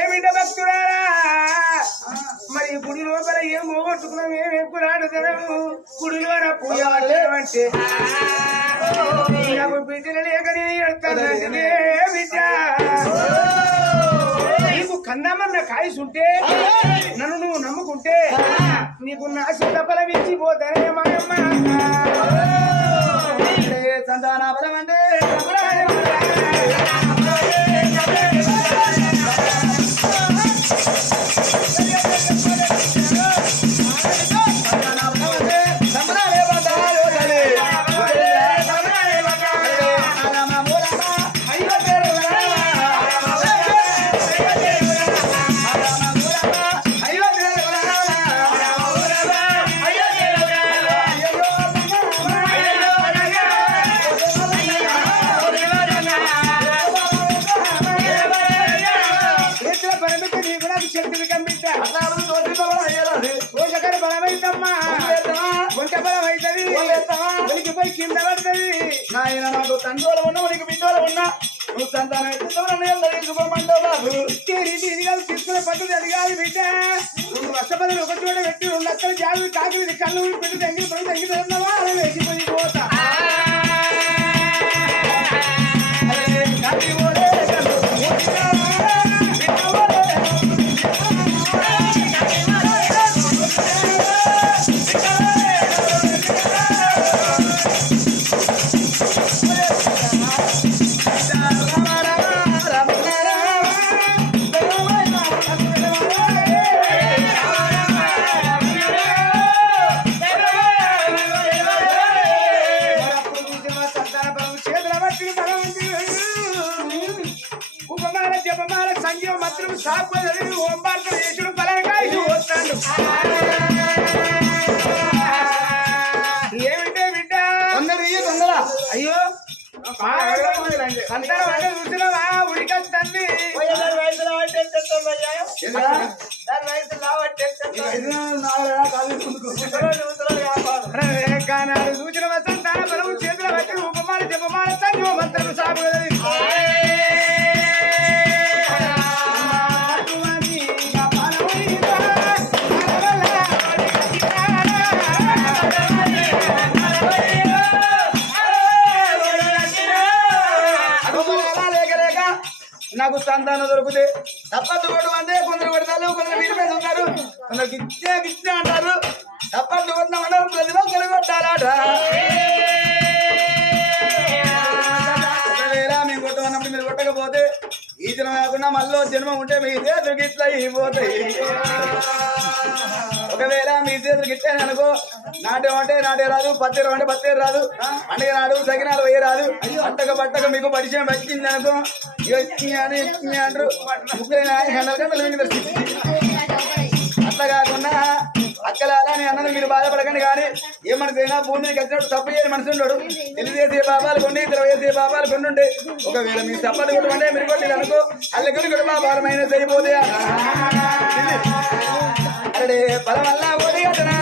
ఏమిటి భక్తుడారా మరి ఈ గుడి లోపల ఏం పోగొట్టుకున్నాం? ఏం ఎక్కురాడుతున్నాము గుడిలో పూజ నాకు బిడ్డలు లేక నేను ఎడతానంటే బిడ్డ. నీకు కందమన్న కాయసుంటే నన్ను నువ్వు నమ్ముకుంటే నీకు నా సిద్ధ ఇచ్చి పోతానే మాయమ్మ. సంతాన బలం అంటే నాకు తండ్రులు ఉన్నా నీకు బిడ్డలు ఉన్నా నువ్వు సంతానం తీసుకునే పద్ధతి అది కాదు బిడ్డ. రెండు వర్షపదలు ఒక చోట పెట్టి రెండు కాకి కళ్ళు పెట్టి తగ్గి తగ్గి అలా వేసిపోయి పోతా. కానాడు సూచన వసంతాన బలము చేతుల బట్టి ఉపమాన జపమాల సంజీవ మంత్రం సాపదలు నాకు సంతానం దొరుకుతే. తప్పదు కొడు అంటే కొందరు కొడతారు కొందరు వీరి మీద ఉంటారు. కొందరు గిచ్చే గిచ్చే అంటారు. కొట్టినామంటారు ప్రతి ఒక్కరు కొట్టాలట ఒకవేళ మేము కొట్టమన్నప్పుడు మీరు కొట్టకపోతే ఈ జన్మ కాకుండా మళ్ళీ జన్మ ఉంటే మీ చేతులు ఇట్లా అయిపోతాయి. ఒకవేళ మీ చేతులు గిట్టాను అనుకో నాట్యం అంటే నాటే రాదు పత్తేరు అంటే పత్తేరు రాదు పండుగ నాడు సగినాలు వేయ రాదు పట్టక పట్టక మీకు పరిచయం వచ్చింది అనుకో ఇక ఇచ్చి అని అంటారు. ముగ్గురు గంటల గంటలు మింగుతారు. అట్లా కాకుండా అక్కలాలా నేను అన్నది మీరు బాధపడకండి కానీ ఏ మనసైనా భూమి మీదకి వచ్చినప్పుడు తప్పు చేయని మనిషి ఉండడు. తెలియజేసే పాపాలు కొన్ని ఇతర వేసే పాపాలు కొన్ని ఉండే. ఒకవేళ మీ తప్పదు కొట్టమంటే మీరు కొట్టి అనుకో అల్లెకొని కూడా భారమైన సరిపోతే అరే బలం వల్ల ఓడి అతనా?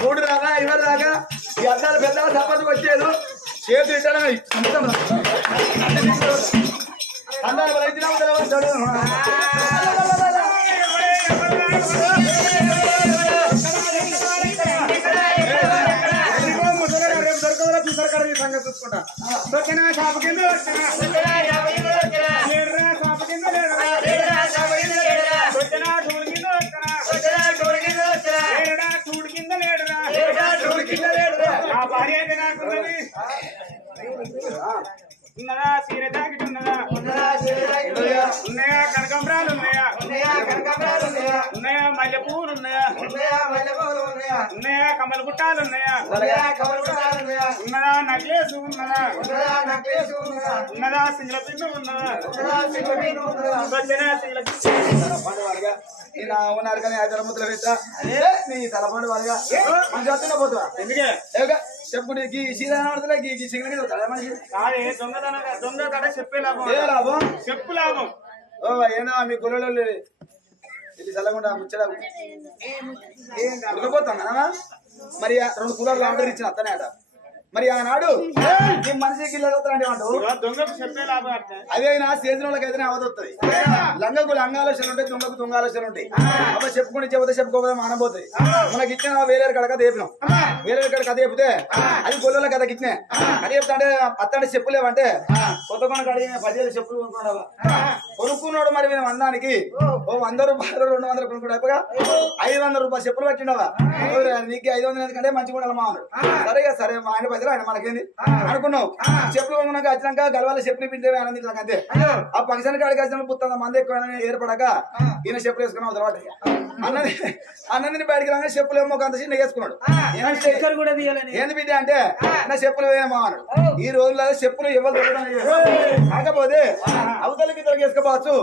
మూడు రాగా ఇవరు రాగా ఈ అద్దాలు పెద్దల తప్పదు వచ్చేది చేతులు ఇట్టడం అంతం అందాలు బలిచ్చినా వస్తాడు దొరికిన షాపు కింద వచ్చిన లేడురా కింద లేడురా దొరికిన చూడు కింద వచ్చిన లేడురా చూడు కింద లేడురా నా భార్య అయితే నాకున్నది ఉన్నదా? సీర జాకెట్ ఉన్నదా ఉన్నాయా? కనకంబరాలు ఉన్నాయా? ఉన్నాయా? మల్లెపూలు ఉన్నాయా? ఉన్నాయా? కమల గుట్టాలు ఉన్నాయా? ఉన్నదా? నక్లేసు ఉన్నదా? ఉన్నదా? సింగల పిన్ను ఉన్నదా? వచ్చిన సింగల ఇలా ఉన్నారు కానీ ఐదు పెట్టా నీ తలపండు వాళ్ళగా మంచి వస్తున్నా పోతున్నా. ఎందుకే? ఏగా, చెప్పు నీకు ఈ సీదా పడుతున్నా ఈ సింగల్ మీద వస్తాడా మనిషి కాదే దొంగతన దొంగ కడ చెప్పే లాభం ఏ లాభం? చెప్పు లాభం. ఓ ఏందో మీ కులలో ఇది చల్లకుండా ముచ్చట? ఉడకపోతానా మరి రెండు కూలర్లు ఆర్డర్ ఇచ్చిన అత్తనే అట. మరి ఆనాడు ఈ మనిషికి అదే అయినా సీజన్ వాళ్ళకి అయితే అవదొస్తుంది లంగకు లంగ ఆలోచనలు ఉంటాయి దొంగకు దొంగ ఆలోచనలు ఉంటాయి అప్పుడు చెప్పుకుని చెబితే చెప్పుకోకపోతే మానబోతుంది. మనకి ఇచ్చిన వేరే కాడ కథ చెప్పినాం వేరే కాడ కథ చెప్తే అది గొల్లల కథ ఇచ్చినే కథ చెప్తా అంటే అత్తంటే చెప్పులేవంటే కొత్త కొన కడిగి పదివేలు చెప్పులు కొనుక్కున్నాడు కొనుక్కున్నాడు మరి మేము అందానికి ఓ. వంద రూపాయలు రెండు వందలు కొనుక్కున్నాడు. ఐదు వందల రూపాయలు చెప్పులు పెట్టిండవా? నీకు ఐదు వందలు ఎందుకంటే మంచిగా ఉండాలి మా అన్నాడు. సరే సరే మా ఆయన పైసలు ఆయన మనకేంది? అనుకున్నావు. చెప్పులు కొనుక్కున్నాక వచ్చినాక గలవాళ్ళ చెప్పులు పిండే ఆనందించాక అంతే. ఆ. ఫంక్షన్ కాడికి వచ్చిన పుత్తంత మంది ఎక్కువ ఏర్పడక ఈయన చెప్పులు వేసుకున్నావు తర్వాత అన్నది అన్నది బయటికి రాగానే చెప్పులు ఏమో అంత చిన్న వేసుకున్నాడు. ఏంది బిడ్డ అంటే నా చెప్పులు వేయమా అన్నాడు. ఈ రోజుల్లో చెప్పులు లేదు. కాకపోతే అవతలకి ఇతలకి వేసుకోవచ్చు.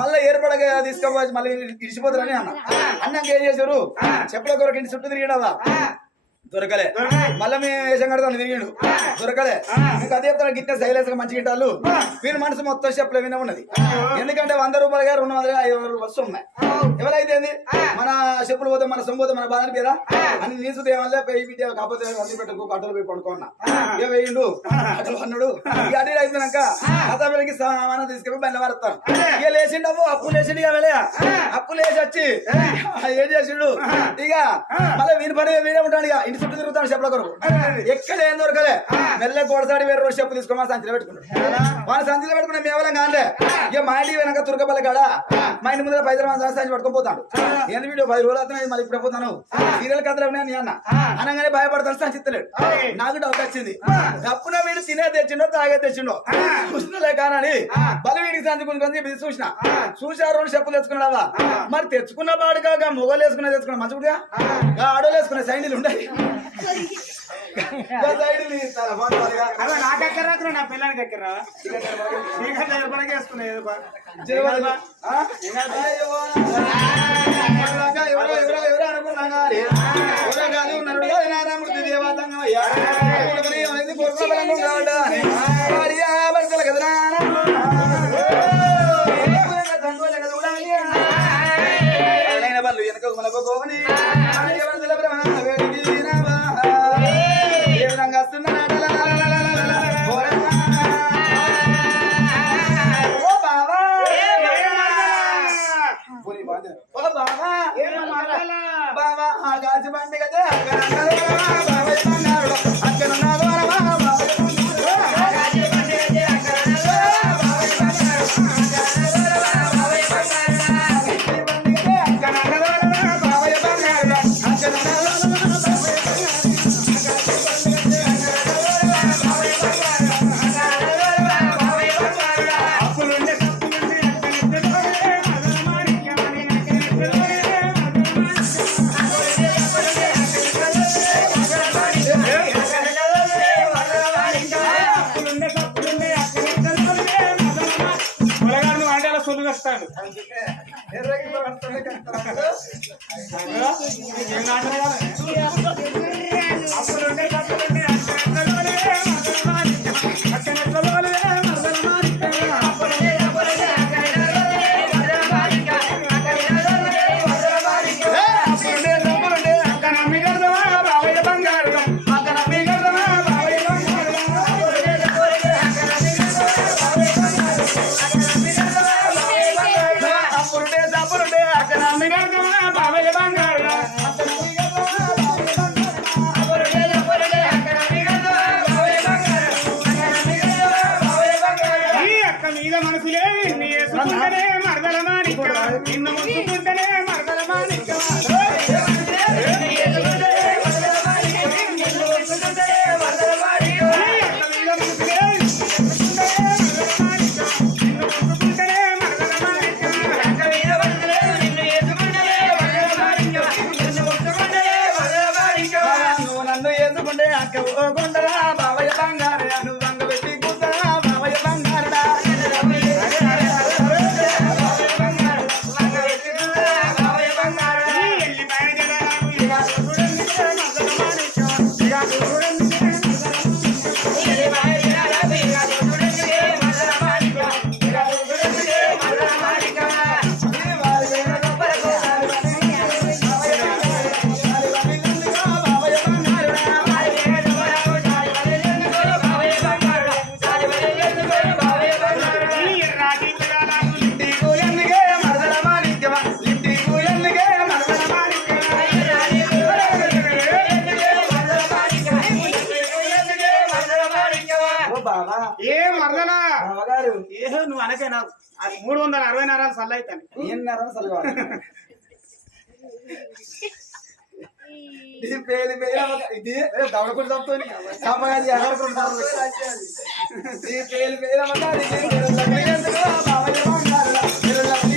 మళ్ళీ ఏర్పడక తీసుకోవచ్చు మళ్ళీ ఇడిచిపోతారని అన్న. అన్నాక ఏం చేశారు? చెప్పుల కొరకు ఇంటి చుట్టూ తిరిగినవా? దొరకలే. మళ్ళీ మేము వేషం కడతాను తిరిగిండు దొరకలే. ఇంకా అదే చెప్తాను గిట్ట సైలెన్స్ మంచి గిట్టాలు. వీరి మనసు మొత్తం చెప్పుల విన ఉన్నది. ఎందుకంటే వంద రూపాయలుగా రెండు వందలుగా ఐదు వందల రూపాయలు ఉన్నాయి. ఎవరైతే? మన చెప్పులు పోతే మన సొమ్ము పోతే మన బాధ పేరా అని నీసు దేవాలే బిడ్డ కాకపోతే అన్ని పెట్టుకో కట్టలు పోయి పడుకోన్నా ఇక వేయిండు. అటలు అన్నాడు ఇక అన్ని అయిపోయినాక అతనికి సామానం తీసుకెళ్ళి బండి వాడతాను ఇక లేచిండు అవ్వు అప్పు లేచిండు ఇక వెళ్ళా అప్పు లేచి వచ్చి ఏం చేసిండు? ఇక మళ్ళీ వీని పని వీడే ఉంటాడు ఇక. ఇంటి చుట్టూ తిరుగుతాడు చెప్పుల కొరకు. ఎక్కడ ఏం దొరకలే. మెల్ల గోడసాడి వేరే రోజు చెప్పు తీసుకోమని సంచిలో పెట్టుకున్నాడు వాళ్ళ సంచిలో పెట్టుకున్న మేవలం కాదులే. ఇక మా ఇంటికి వెనక తురకపల్లి కాడ మా ఇంటి ముందర పైసలు మన సంచి పట్టుకొని పోతాడు. ఏంది వీడియో పది రోజులు అవుతున్నాయి మళ్ళీ ఇప్పుడు పోతాను. సీరియల్ కథలు ఉన్నాయి అన్న. అనగానే భయపడతాను సంచిత్తలేడు. నాకు డౌట్ వచ్చింది. తప్పున వీడు తినే తెచ్చిండో తాగే తెచ్చిండో. చూసినలే కానని బలి వీడికి సంచి కొంచెం చూసిన. చూసి ఆ రెండు చెప్పులు తెచ్చుకున్నావా? మరి తెచ్చుకున్న బాడుగా మొగలు వేసుకున్నా తెచ్చుకున్నా మంచిగా ఆడోలు వేసుకునే సైండిలు ఉండాలి సైండిలు ఇస్తారా బాగా బాగా. అలా నాకు ఎక్కడ రాత్రి నా పిల్లానికి ఎక్కడ రా చీకట్లో ఎరపడకి వేసుకున్నా ఏదో. ఆ? అయ్యో. ఎవరో కాదు, నరుడు కాదు, నారాయణమూర్తి దేవతంగమయ్యా. నువ్వు అనకే నాకు. అది మూడు వందల అరవై నరాలు సల్ల అవుతాను ఇది దవడకుండా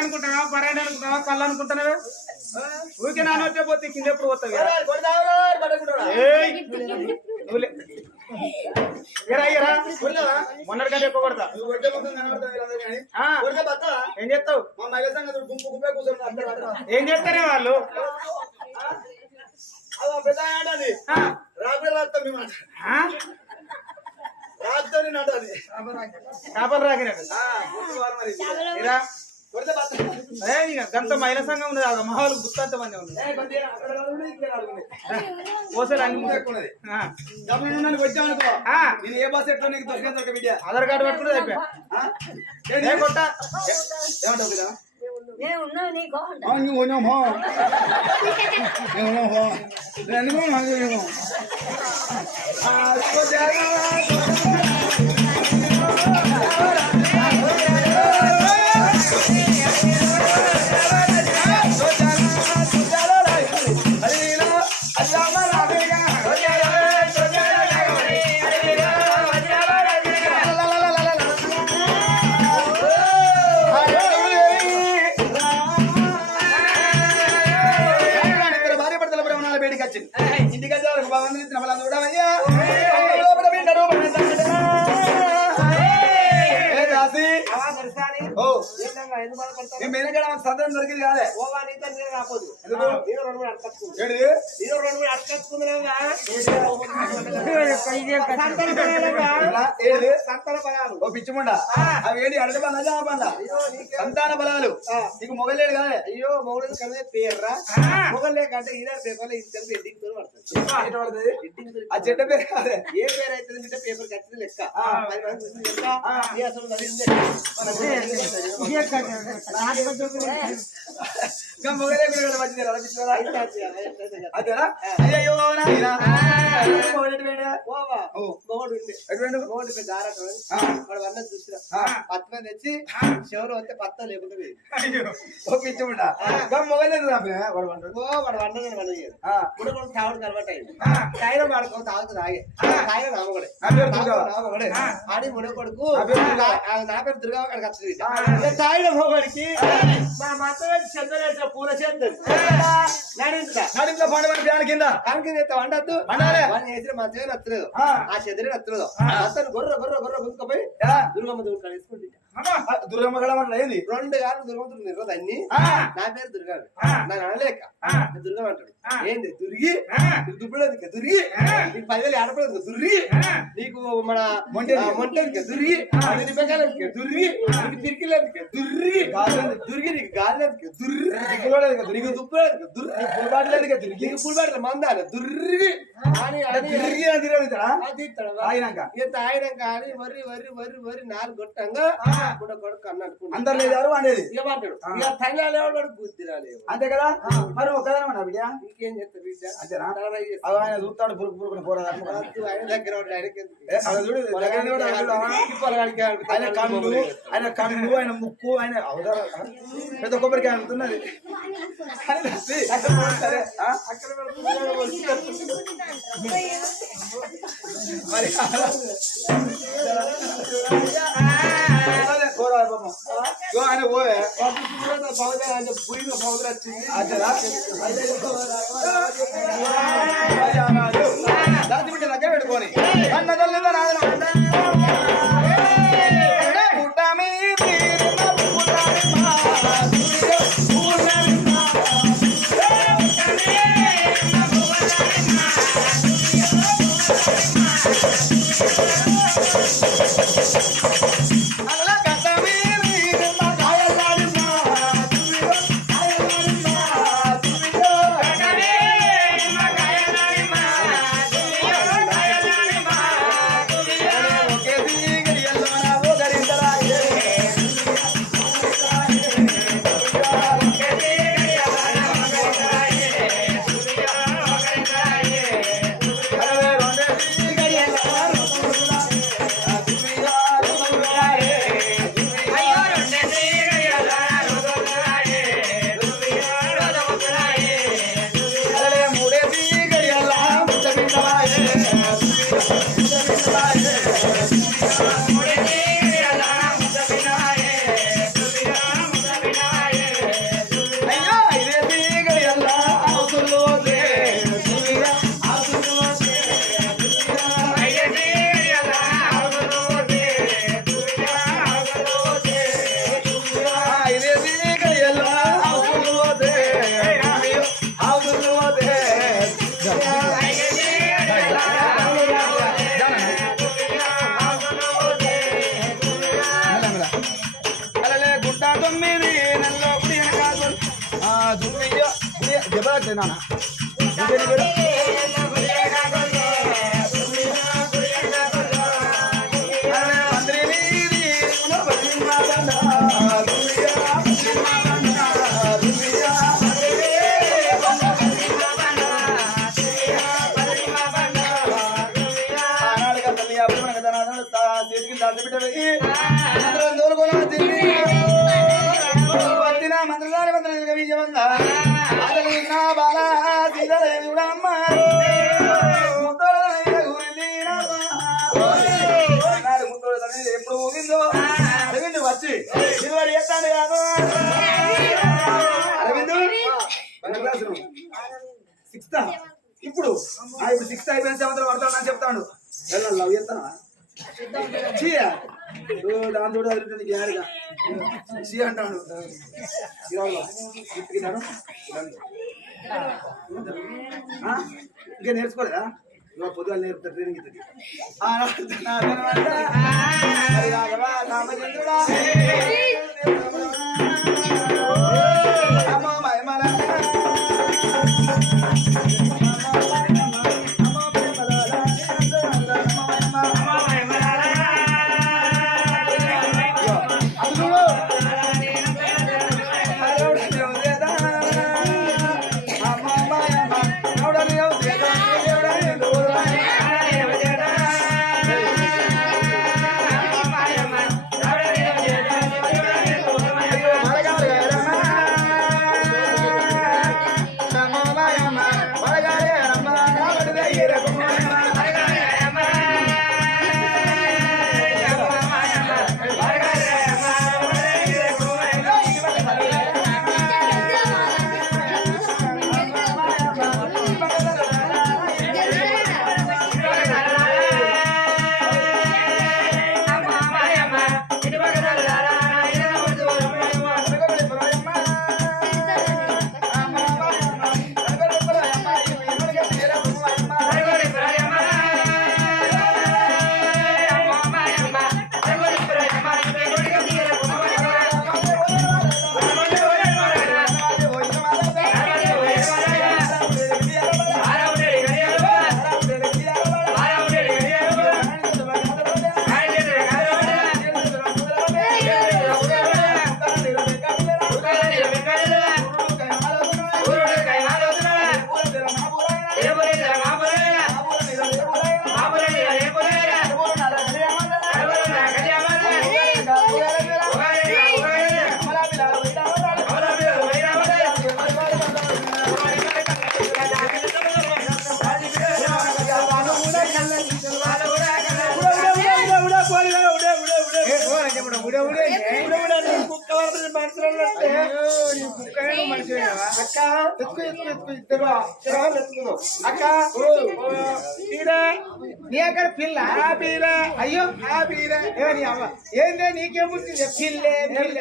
నేను తీర అనుకుంటున్నావా? కళ్ళు అనుకుంటున్నావా? ఊరికే నాన్న వచ్చే పోతే కింద ఎప్పుడు పోతావు మొన్నటి కంటే ఎక్కువ కొడతా ఆ, ఏం చేస్తావు? ఏం చేస్తారే వాళ్ళు? ఆ, ఆ? చేపలు రాకినట్టు. ఏరా ఏయ్, ఇక గంత మహిళా సంఘం ఉన్నది ఆ. మా వాళ్ళు గుర్తంత మంది ఉంది ఏ బస్ ఎట్లా నీకు దొరికిన దొరక బిడ్డ. ఆధార్ కార్డు పట్టుకుంటే అయిపోయా కొట్ట? ఏమంటావు ఎందుకు ఏంటిది ఇలా ఏంటిది ఓ పిచ్చిముండ అవి ఏంటి అడగ సంతాన బలాలు నీకు మొగలేడు కాదే అయ్యో మొగుడు కదే పేర్రా మొగలు లేకంటే ఇదే పేపర్లో ఇద్దరు ఎడ్డింగ్ పేరు పడుతుంది ఆ చెడ్డ పేరు కాదే ఏ పేరు అయితే అంటే పేపర్ కట్టింది లెక్క అసలు మొగలేడు కూడా మంచిది అదేనా? అయ్యో నాయనా. ఎటువంటి పెద్ద ఆరాటం. వాడు తెచ్చి చెవులు వస్తే పత్తం లేకుండా వాడు ఓ వాడు వండలేదు. ఇప్పుడు కూడా తాగుడు అలవాటు అయింది. తాగిన వాడుకో తాగుతూ తాగే. ఆ. ఆడి మున కొడుకు నా పేరు దుర్గా. అక్కడికి ఆ. తాగిన మొగడికి మా మత చంద్ర పూల నడింట్లో పండుగ ఫ్యాన్ కింద కానికి చేస్తా వండద్దు వండాలే. వాళ్ళు చేసిన మంచిగా నచ్చలేదు ఆ. ఆ చెదిరి నచ్చలేదు అతను గొర్రె గొర్రె గొర్రె ముందుకుపోయి యా. దుర్గమ్మ దుర్గా. ఆ, దుర్గమ్మ గడ అంటే ఏంది రెండు గారు దుర్గమ్మ దుర్గ అన్ని ఆ. నా పేరు దుర్గా ఆ. నా అనలేక ఆ. దుర్గం అంటాడు ఆ. ఏంది దుర్గి ఆ. నీకు దుబ్బులేదు దుర్గి ఆ. నీకు పదివేలు ఆడపడదు దుర్గి ఆ. నీకు మన మొంటెలు. మొంటలకి దుర్గి నిలిపకాలకి దుర్గి నీకు తిరిగిలేదుకి దుర్గి దుర్గి నీకు గాలికి దుర్గి దిక్కులోడేది కదా, నీకు దుబ్బులేదు దుర్గి ఫుల్ బాటిల్ కదా తిరిగి నీకు పుల్ బాటలు మందాలి దుర్గి అని అని తిరిగి అని తిరగలుగుతాడా? అది ఇస్తాడు. తాగినాక. ఇక తాగినాక అని వరి వరి వరి వరి నాలుగు గొట్టంగా అందరు లేదారు అనేది అంతే కదా? మరి ఒక్కదాని ఉన్నా బిడ్డ? ఇంకేం చేస్తావు బిడ్డ? అంతేనా? ఆయన చూస్తాడు పురుగు పురుగుని పోరాడు చూడు ఆయన ఆడుకుంటాడు. ఆయన ముక్కు ఆయన అవతార పెద్ద కొబ్బరికాయ అంటున్నది? మరి పోరాడు పాపం. ఆయన పోయే పౌదర అంటే భూమిలో పౌదర వచ్చింది అదేనా? దాచి అన్న తల్లి దెబ్బ నాన్న సిక్స్త్? ఇప్పుడు ఇప్పుడు సిక్స్త్ అయిపోయిన సెవెంత్ పడతాడు అని చెప్తాడు. వెళ్ళాలి లవ్ చేస్తానా చీయా? దాని చూడ నీకు యాడిగా చీ అంటాడు. ఇంకా నేర్చుకోలేదా? ఇవాళ పొద్దుగా నేర్పుతా ట్రైనింగ్ ఇస్తుంది కుక్క అక్క? ఎత్తుకు ఎత్తుకు ఎత్తుకు ఇద్దరు ఇద్దరు ఎత్తుకుందాం అక్క? పీరే నీ అక్కడ పిల్ల? అయ్యో. ఏమని అవ్వ ఏందే నీకేం పుట్టింది పిల్లే పిల్ల?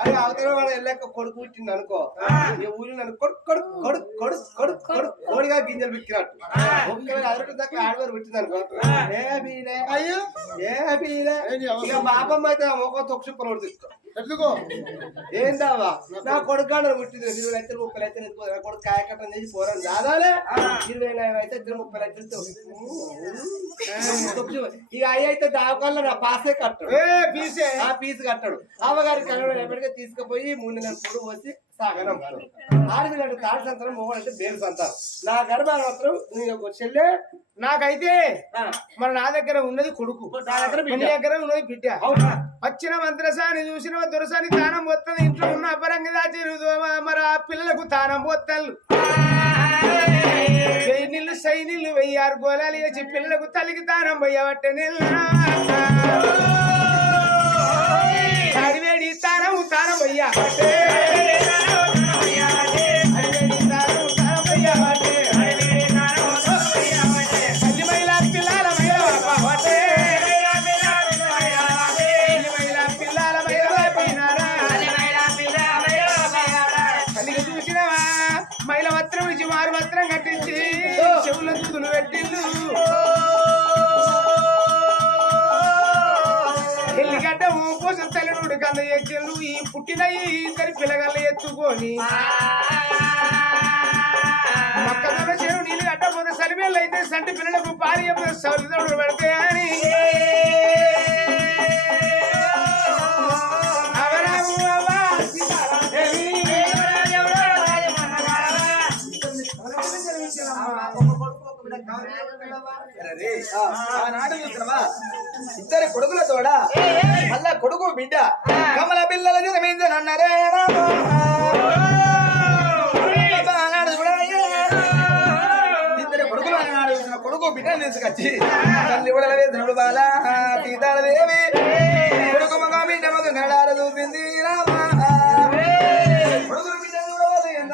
అది అవతల వాడు వెళ్ళాక కొడుకు పుట్టింది అనుకో. ఈ ఊరిలో నన్ను కొడుకు కొడుకు కొడుకు కొడుకు కొడుకు కొడుకు కోడిగా గింజలు పిక్కినట్టు ఒకవేళ అదొకటి దాకా ఆడవారు పుట్టింది అనుకో. ఏ బీరే అయ్యో. ఏ బీరే ఇక బాబమ్మ అయితే మొక్క తొక్కు పనుడు తీసుకో ఎత్తుకో. ఏందావా? నా కొడుకు. కాడ పుట్టింది ఇరవై లక్షలు ముప్పై లక్షలు ఎత్తుకో. నా కొడుకు కాయ కట్టం చేసి పోరాను దాదాలే ఇరవై నయం అయితే ఇద్దరు ముప్పై లక్షలు ఇక అయ్యి అయితే దావకాల్లో నా పాసే కట్టడు. ఆ పీసు కట్టాడు. కళ్ళలో ఎప్పటికే తీసుకుపోయి మూడు నెలల పొడుగు వచ్చి సాగనం ఆరు నెలలు తాడు సంతానం మొగడు అంటే బేలు సంతానం. నా గర్భాలు మాత్రం నీకు చెల్లె నాకైతే మన నా దగ్గర ఉన్నది కొడుకు. నా దగ్గర బిడ్డ. నీ దగ్గర ఉన్నది బిడ్డ. అవునా? వచ్చిన మంత్రసాని చూసిన దురసాని తానం పోతుంది. ఇంట్లో ఉన్న అపరంగా దాచి మరి ఆ పిల్లలకు తానం పోతలు. వెయ్యి నీళ్ళు వెయ్యారు గోళాలు వేసి పిల్లలకు తల్లికి తానం పోయబట్టే నీళ్ళు తానం తానం పోయ్యాబట్టే పుట్టిన ఈ ఇద్దరి పిల్లగల్ల ఎత్తుకొని చెరువు నీళ్ళు కట్టకపోతే సరిమేళ్ళు అయితే సంటి పిల్లలకు పారి సౌదరుడు పెడితే అని. ఇద్దరి కొడుకుల తోడ? మళ్ళా కొడుకు బిడ్డ. కమల పిల్లల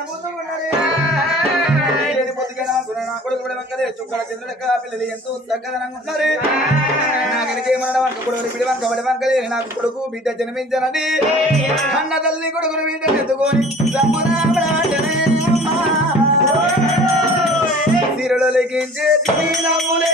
ముద్దుగా ఉన్నది. లేని పొద్దుగా నా గుణ నా కొడుకు కూడా వంకలే చుక్కల కిందలక పిల్లలు ఎంతో కొడుకు వంక బడి వంకలే నాకు కొడుకు బిడ్డ జన్మించనని. అన్న తల్లి కొడుకును బిడ్డ ఎత్తుకొని నవ్వులే